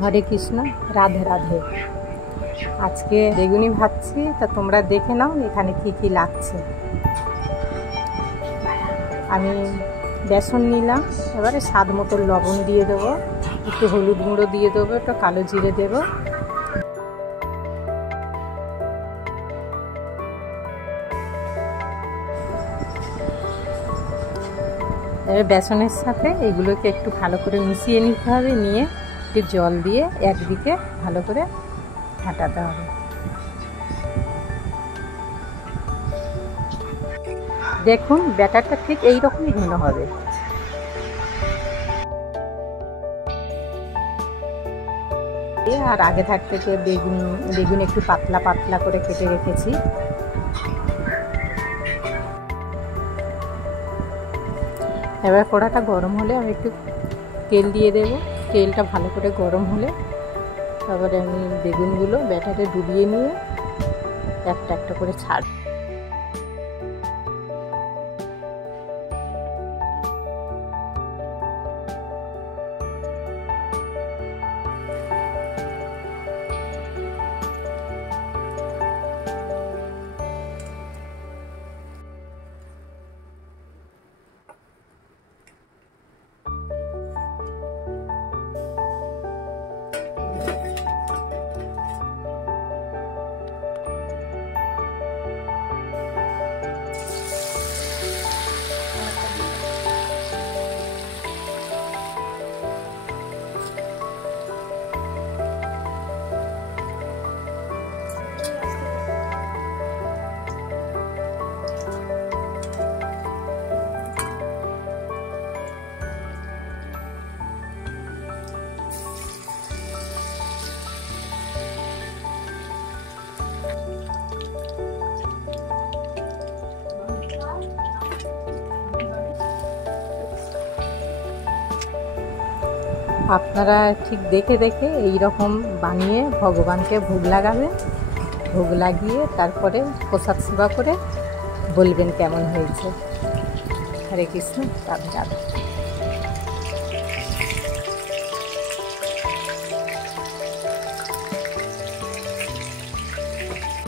হরে কৃষ্ণ, রাধে রাধে। আজকে বেগুনি ভাজছি, তা তোমরা দেখে নাও এখানে কি কি লাগছে। আমি বেসন নিলাম, এবারে স্বাদ মতো লবণ দিয়ে দেবো, একটু হলুদ গুঁড়ো দিয়ে দেবো, একটু কালো জিরে দেবো, এবার বেসনের সাথে এগুলোকে একটু ভালো করে মিশিয়ে নিতে হবে। নিয়ে একটু জল দিয়ে একদিকে ভালো করে ফাটাতে হবে। দেখুন ব্যাটারটা ঠিক এই রকমই ঘন হবে। আর আগে থাকতে বেগুন একটু পাতলা পাতলা করে কেটে রেখেছি। এবার কড়াটা গরম হলে আমি একটু তেল দিয়ে দেবো। তেলটা ভালো করে গরম হলে তারপরে আমি বেগুনগুলো ব্যাটারে ডুবিয়ে নিয়ে একটা একটা করে ছাড়। আপনারা ঠিক দেখে দেখে এই রকম বানিয়ে ভগবানকে ভোগ লাগাবেন। ভোগ লাগিয়ে তারপরে প্রসাদ সেবা করে বলবেন কেমন হয়েছে। হরে কৃষ্ণ, রাধে রাধে।